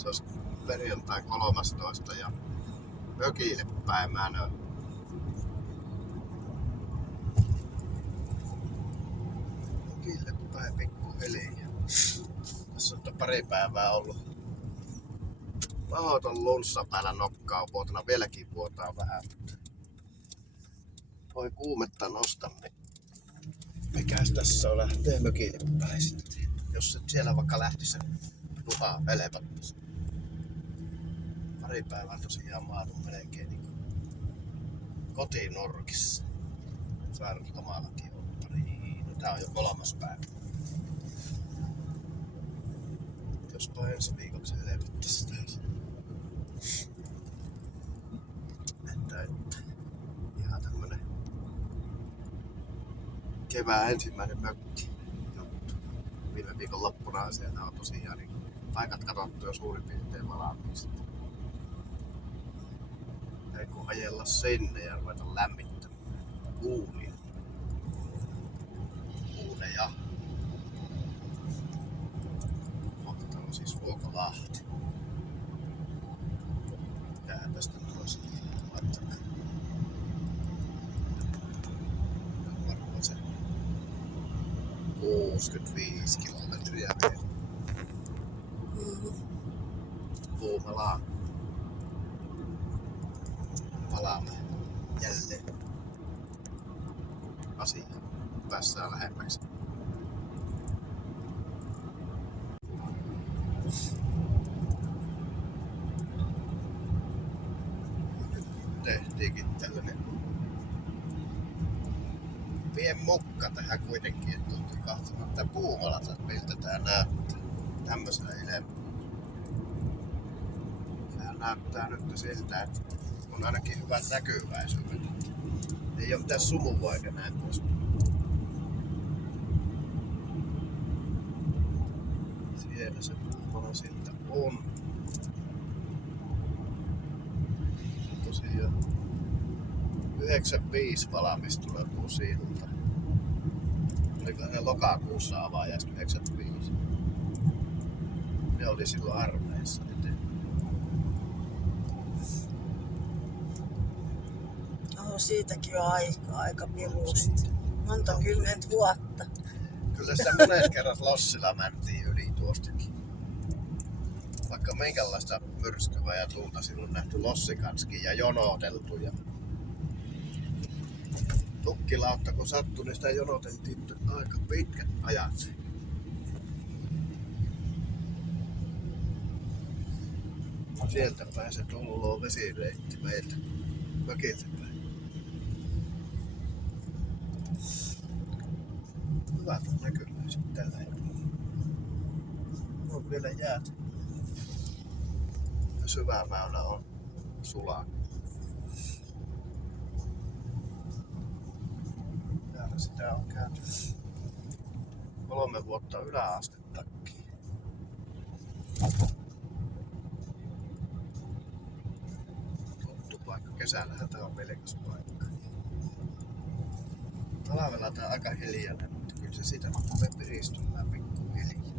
Se olisi perjantai 13 ja mökille päin mänö. Mökille päin pikkuhiljaa. Tässä on pari päivää ollut mahdoton lunssa päällä nokkaa vuotena. Vieläkin vuotaa vähän. Voi kuumetta nosta, niin mikäs tässä on lähtee mökille päin sitten. Jos et siellä vaikka lähtisi sen luhaa helpottaisi. Pari päivää tosiaan maadun melkein niin kotinurkissa. Sairauslomallakin on pari. No tää on jo 3. päivä. Jospa ensi viikoksi helpottaisi taas. Että. Ihan tämmönen kevään ensimmäinen mökki juttu. Viime viikon loppuna siellä on tosiaan niin paikat katsottu jo suurin piirtein valmiiksi. Ei kun ajella sinne ja ruveta lämmittämään uunia. Uuneja. Kohta on siis Ruokolahti. Mitähän tästä tuossa matkaa. Varmaan se 65 kilometriä vielä. Puumalaan. Palaamme jälleen asiaan. Päästään lähemmäksi. Tehtiinkin tällainen pien mukka tähän kuitenkin, että tultiin katsomaan tää Puumalata, miltä tää näyttää tämmöisellä ilmeellä. Sehän näyttää nyt siltä, että on ainakin hyvät näkyväisyydet. Ei oo mitään sumua eikä näin pois. Siellä se Puumala siltä on. Tosiaan 95 valmistunut tuo silta. Oliko ne lokakuussa avaajais 95? Ne oli silloin armeijassa eteen. No siitäkin on aika pirusti. Monta kymmentä vuotta. Kyllä sitä monet kerrat lossilla mentiin yli tuostakin. Vaikka minkälaista myrskyvää ja tuulta silloin nähty lossikanskin ja jonoteltu. Ja tukkilautta kun sattui, niin sitä jonoteltiin aika pitkät ajat. Sieltä päin se tulloo vesireitti meiltä mökiltä päin. Hyvät on näkyväiset tällä hetkellä. On vielä jäät. Ja syvämäylä on sulaa. Täällä sitä on käyty 3 vuotta yläastetakin. Tuttu paikka. Kesällähän tää on vilkas paikka. Talvella tää on aika hiljainen, mutta kyllä se siitä tulee piristymään pikkuhiljaa.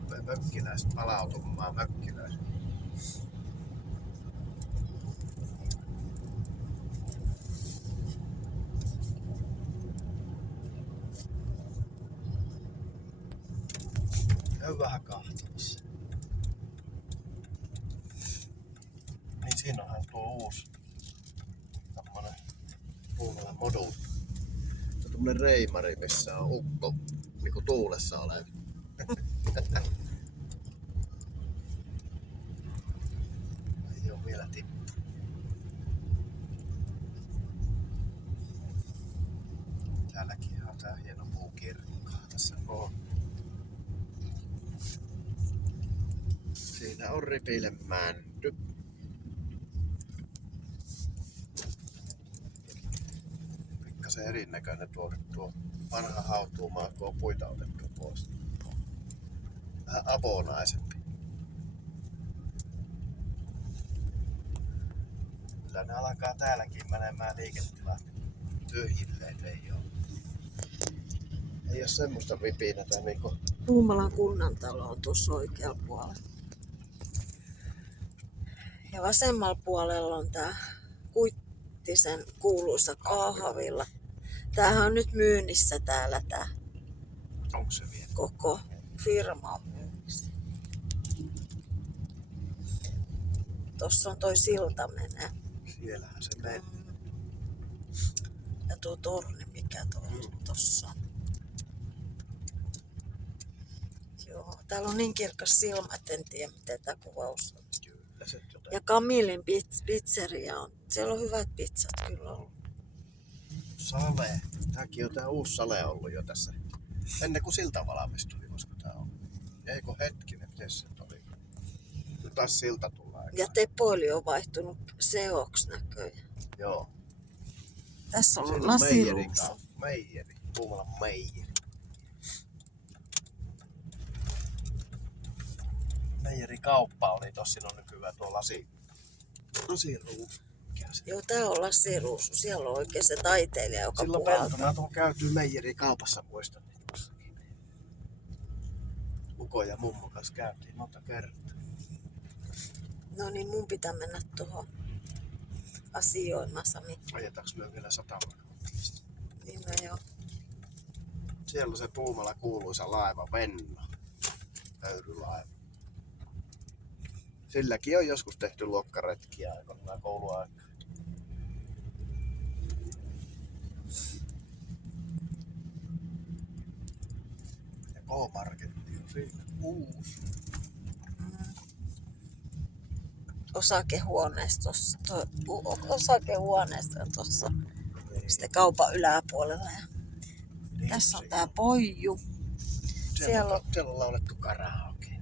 Rupee mökkiläiset palautumaan mökkiläiset. Käy vähän kahtamassa. Niin siinä onhan tuo uusi tämmönen Puumalan moduuli. Se on tämmönen reimari, missä on ukko niinku tuulessa oleva. Ei oo vielä tippu. Täälläkin on tää hieno puukirkko. Tässä on. Siinä on Ripille mänty. Pikkasen erinäköinen tuo vanha hautuumaa, kun on puita otettu pois. Vähän avonaisempi. Kyllä ne alkaa täälläkin menemään liiketilat tyhjille, ei oo semmoista vipinätä niinku Puumalan kunnantalo on tuossa oikealla puolella. Ja vasemmalla puolella on tää Kuittisen kuuluisa kahvila. Tämähän on nyt myynnissä täällä tää. Onko se vielä? Koko firma on myynnissä. Tossa on toi silta menee. Siellähän se menee. Ja tuo torni, mikä tossa on. Joo, täällä on niin kirkas silmä, et en tiedä miten tää kuvaus on. Kyllä se jotain. Ja Camillin pizzeria on. Siellä on hyvät pizzat kyllä ollut. Sale. Tääkin on tää uusi sale ollut jo tässä. Ennen kuin silta valmistui, koska tää on. Eikö hetkinen, miten se oli? Nyt taas silta tullaan. Ja Tepoili on vaihtunut seoksi näköjään. Joo. Tässä on Siinä lasiruusu. Meijeri. Puumalan meijeri. Meijerikauppa oli tossa, siinä on nykyään tuo lasiruusu. Joo, tää on lasiruusu. Siellä on oikein se taiteilija, joka Silloin puhaltaa. peltona tuohon käytyy meijerikaupassa, muistan. Uko ja mummo kanssa käytiin monta kertaa. No niin, mun pitää mennä tuohon asioimaan, Sami. Ajetaanko me vielä 100 vuotta? Niin no joo. Siellä on se Puumala kuuluisa laiva Venno. Höyrylaiva. Silläkin on joskus tehty luokkaretkiä aikoinaan kouluaikaa. Ja K-marketti on siinä uusi. Osakehuoneisto on tuossa sitten kaupan yläpuolella. Ja Niin, tässä on tää Poiju. Siellä on laulettu karaoke.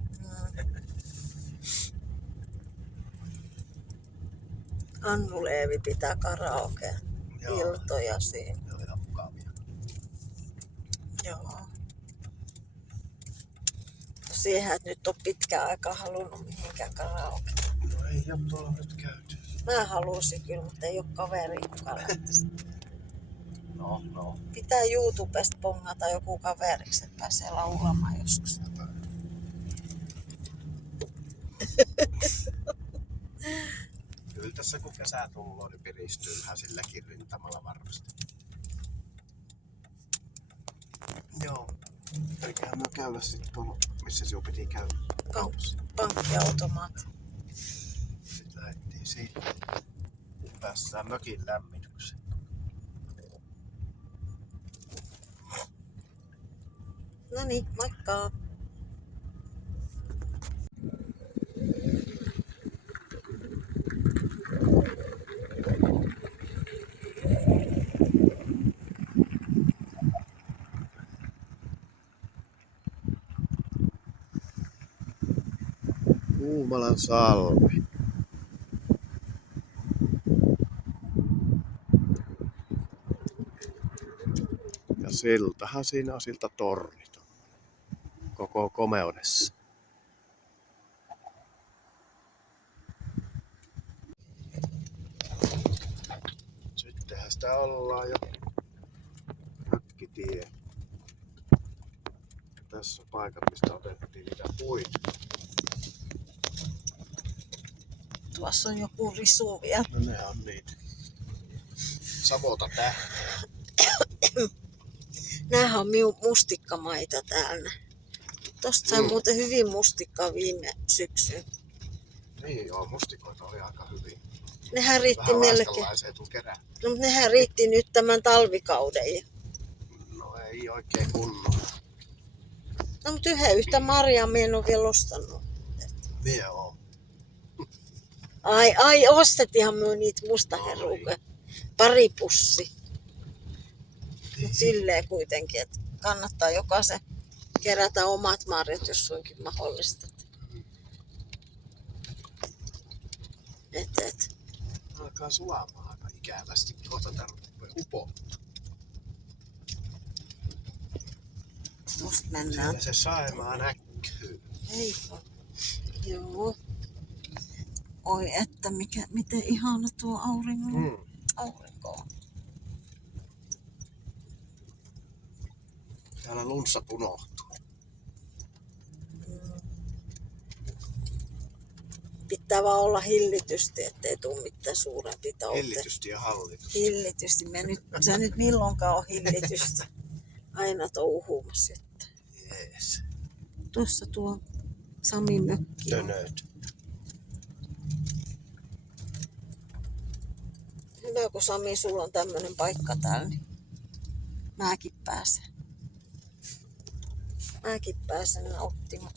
Annu Leevi pitää karaoke Joo. iltoja siinä. Ne on ihan mukavia. Joo. Siihen, että nyt on pitkään aikaa halunnut mihinkään karaoke. No ei oo tuolla nyt käyty. Mä halusin kyllä, mutta ei oo kaveri, joka lähtisi. No. Pitää YouTubesta pongata joku kaveriksi, että pääsee laulamaan joskus. Kyllä tässä kun kesä tulee, niin piristyyhän silläkin rintamalla varmasti. Joo. Eiköhän me käydä sitten tuolla, missä sinun piti käydä. Pankkiautomaatti. Sitten lähdettiin siitä. Päässään mökin lämmitykseen. No niin, moikka! Puumalan salmi. Ja siltahan siinä on siltatorni koko komeudessa. Sittenhän sitä ollaan jo mökkitie. Tässä on paikat, mistä otettiin niitä puita. Tuossa on joku risu vielä. No ne on niitä. Savota tähteä. Näähän on mustikkamaita täällä. Tosta sai muuten hyvin mustikkaa viime syksyn. Niin joo, mustikoita oli aika hyvin. Nehän riitti Vähän melkein. laskalaiseen tuu kerää. No, mutta nehän riitti nyt tämän talvikauden. No ei oikein kunnolla. No mutta yhden yhtä marjaa mä en oo vielä ostanut. Mie oo. Ai ostettiinhan myö niitä mustaherrukoja. Pari pussi. Mut silleen kuitenkin, että kannattaa jokaisen kerätä omat marjat, jos suinkin mahdollista. Et. Alkaa sulamaan aika ikävästi. Kohta tarvitsee upottaa. Tuosta mennään. Siellä se Saimaa näkyy. Eipä. Joo. Oi että miten ihana tuo aurinko on. Täällä lunssat unohtuu. pitää vaan olla hillitysti, ettei tule mitään suurempi tauti. Hillitysti ja hallitus. Hillitysti. Sä nyt milloinkaan on hillitystä. Aina touhuumassa. Jees. Tuossa tuo Samin mökki on. Tönöt. Hyvä, kun Sami, sulla on tämmönen paikka täällä, niin mäkin pääsen nauttimaan.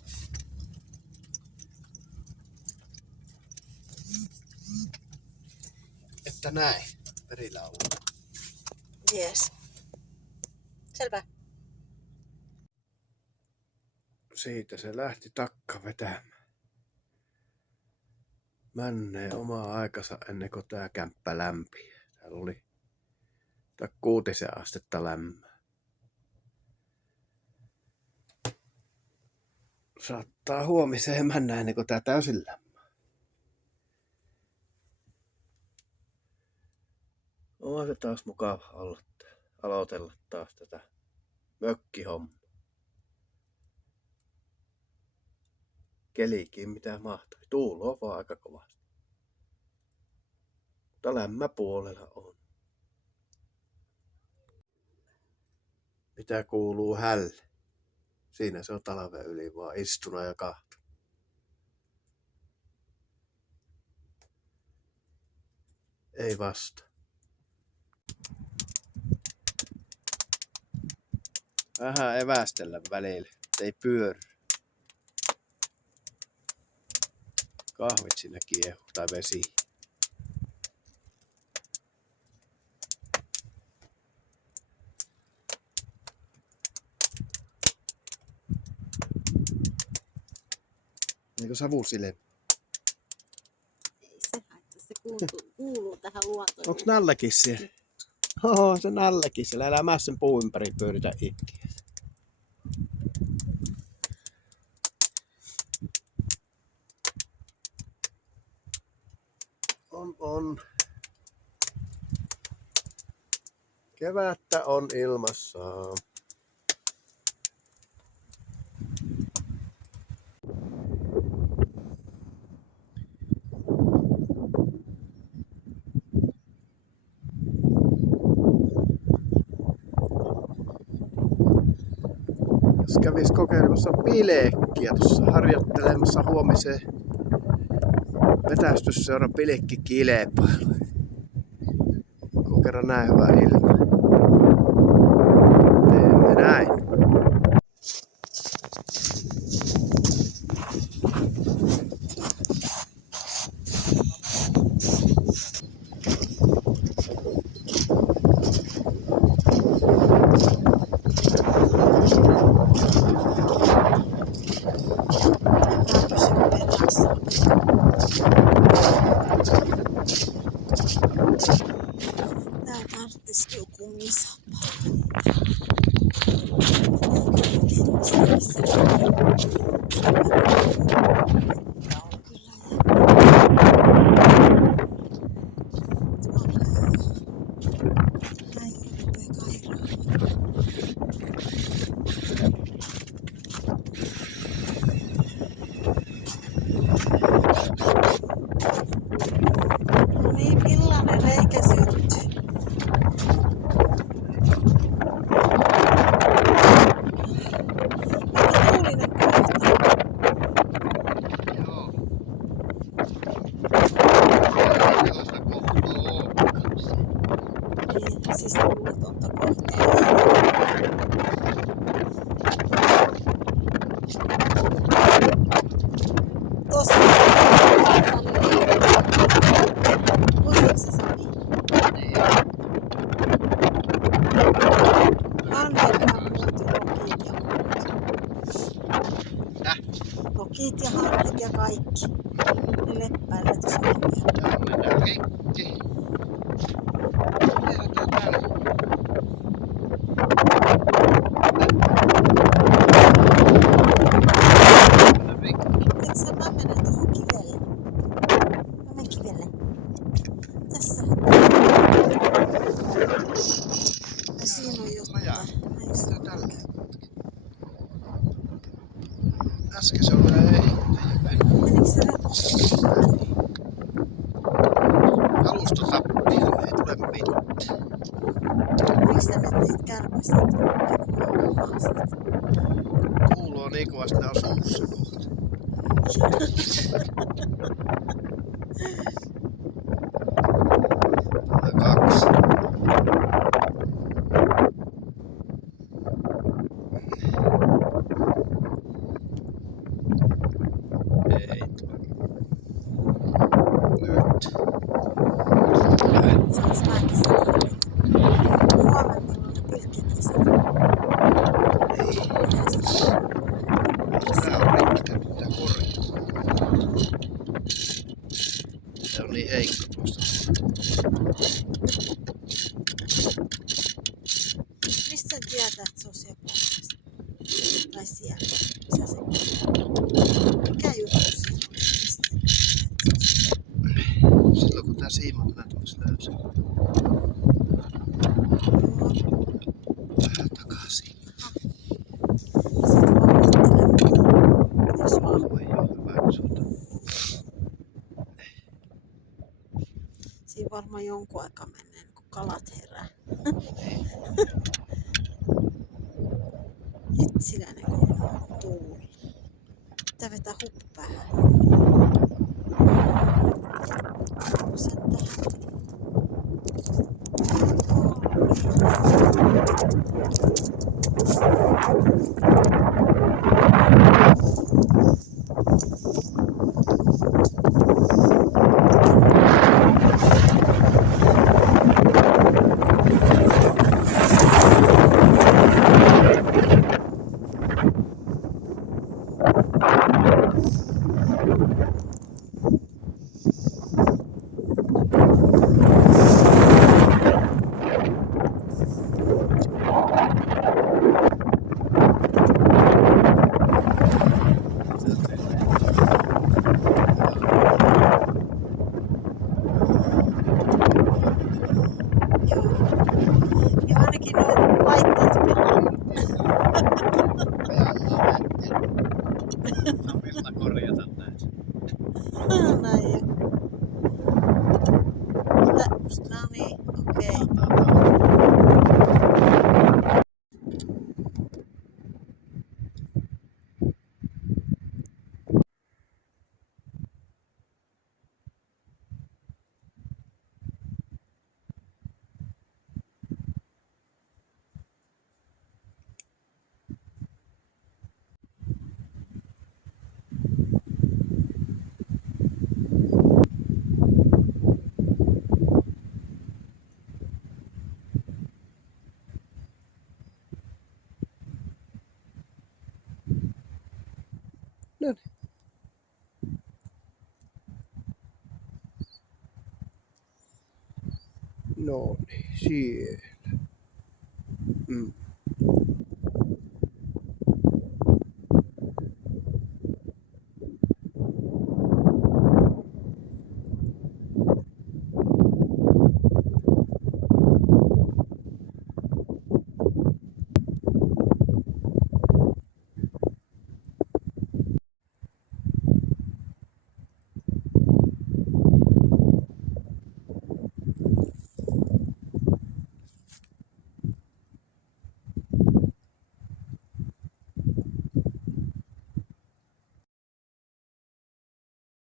Että näin. Perillä on. Jees. Selvä. Siitä se lähti takka vetämään. Männee omaa aikansa ennen kuin tää kämppä lämpi. Täällä oli 6 astetta lämmöä. Saattaa huomiseen männä ennen kuin tää täysin lämmää. On se taas mukava aloitella taas tätä mökkihommaa. Kelikin mitä mahtoi. Tuuloo vaan aika kovasti. Mutta lämmä puolella on. Mitä kuuluu hälle? Siinä se on talven yli vaan istuna ja kahtu. Ei vasta. Vähän evästellä välillä, ei pyöry. Kahvit siinä kiehu tai vesi. Eikö savusille? Ei se haittaa, se kuuluu tähän luontoon. Onks nallekin siellä? Oho, se nallekin siellä. Älä mä sen puun ympäri pyöritä itkiä. On. Kevättä on ilmassa. Jos kävis kokeilemassa pilekkiä tuossa harjoittelemassa huomiseen vetästysseuran pilekkikilpailu. Kun kerran näin hyvä ilma. Teemme näin. Tää tarvitsisi joku misapa. No niin, millainen reikä syntyi? Tuulinen kohta. Joo. Sellaista kohtaa on kanssa. Niin, siis tuuletonta kohtaa. Tossa muistatko sä, Sami? Lokit ja harkit ja kaikki. Ne leppäilee tuossa Tää on rikki. Eikö sä mä mennä tuohon kivelle? Mä menen kivelle. Tässä. Ja siinä on jotain. Näissä. Äsken se on vielä ei. Menikö se läpi? Kuuluu niin kovasti nää on suussa kohta. Kaksi. Ei tule. Nyt. Saanko mäkin sitä? Huomenna meillä on ne pilkit ja sitä. Tää on rikki, tää pitää korjata. Se on niin heikko tuosta. Mistä sen tietää, että se on siellä pohjassa? Tai siellä? Missä se on? Mikä juttu siinä on? Mistä sen tietää, että se on siellä? Silloin kun tää siima menee tuossa löysä. Vähän takaisin. Sitten vauhdittelemaan. Jos vaan. Voi joo, hyvä kun sulta. Siinä varmaan jonkun aikaa menee, kun kalat herää. Hitsiläinen kun tuuli. Pitää vetää huppu päähän. Sen tähän. Ja ainakin noin laitteet pelaa. Millä korjata näin? Näin jo. No niin, okei. No niin. No niin, siellä.